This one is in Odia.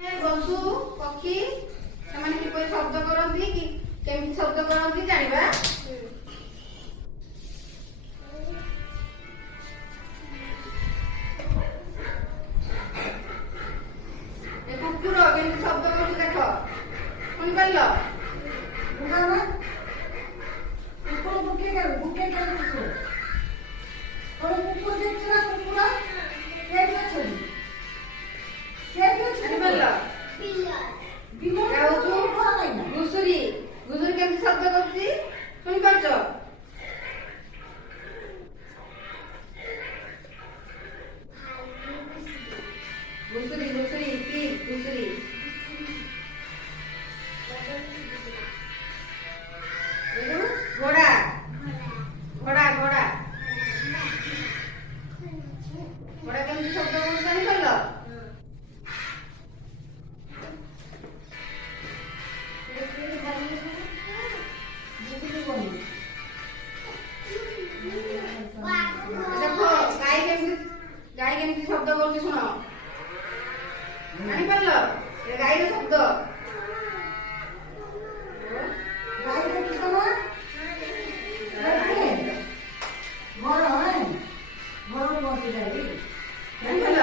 ପଶୁ ପକ୍ଷୀ ସେମାନେ କିପରି ଶବ୍ଦ କରନ୍ତି କି କେମିତି ଶବ୍ଦ କରନ୍ତି ଜାଣିବା। ଏ କୁକୁର କେମିତି ଶବ୍ଦ କରୁଛି ଦେଖ, ଶୁଣିପାରିଲ? ଘୁଷୁରୀ ଘୁଷୁରୀ କେମିତି ଶବ୍ଦ କରୁଛି ଶୁଣିପାରୁଛ? ଘୁଷୁରୀ ଘୁଷୁରୀ କି ଘୁଷୁରୀ। ଘୋଡ଼ା ଘୋଡ଼ା ଘୋଡ଼ା ଘୋଡ଼ା କେମିତି ଶବ୍ଦ କରୁଛି ଜାଣିପାରିଲ? ଗାଈ କେମିତି ଶବ୍ଦ କରୁଛି ଶୁଣ, ଜାଣିପାରିଲ? ଗାଈର ଶବ୍ଦ ଜାଣିପାରିଲ?